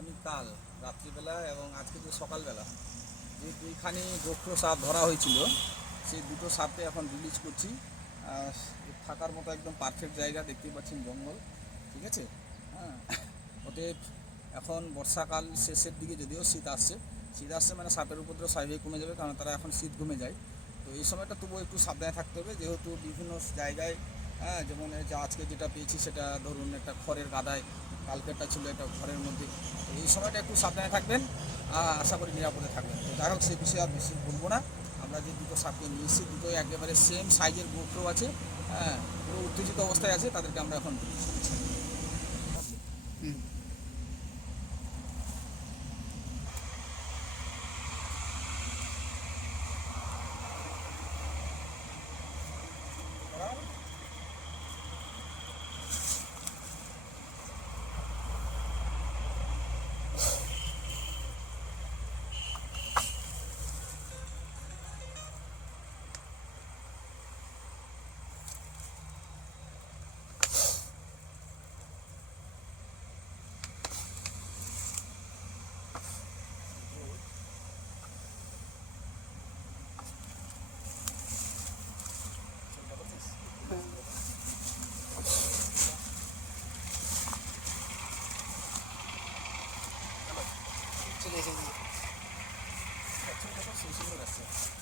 আগামীকাল রাত্রিবেলা এবং আজকে যে সকালবেলা, যে দুইখানি গোখ্র সাপ ধরা হয়েছিল, সেই দুটো সাপকে এখন রিলিজ করছি। থাকার মতো একদম পারফেক্ট জায়গা দেখতেই পাচ্ছেন জঙ্গল, ঠিক আছে? হ্যাঁ। অতএব এখন বর্ষাকাল শেষের দিকে যদিও শীত আসছে শীত আসছে মানে সাপের উপদ্রব স্বাভাবিক কমে যাবে, কারণ তারা এখন শীত কমে যায়। তো এই সময়টা তবুও একটু সাবধানে থাকতে হবে, যেহেতু বিভিন্ন জায়গায় হ্যাঁ যেমন এই যে আজকে যেটা পেয়েছি সেটা ধরুন একটা খড়ের গাদায়, কালকেরটা ছিল একটা ঘরের মধ্যে। এই সময়টা একটু সাবধানে থাকবেন আশা করি নিরাপদে থাকবেন। তো যাই হোক সেই বিষয়ে আর বেশি বলব না। আমরা যে দুটো সাপকে নিয়েছি দুটো একেবারে সেম সাইজের গোপ্রো আছে হ্যাঁ উত্তেজিত অবস্থায় আছে, তাদেরকে আমরা এখন 지금 지금 좀 조금씩 심으로 갔어요.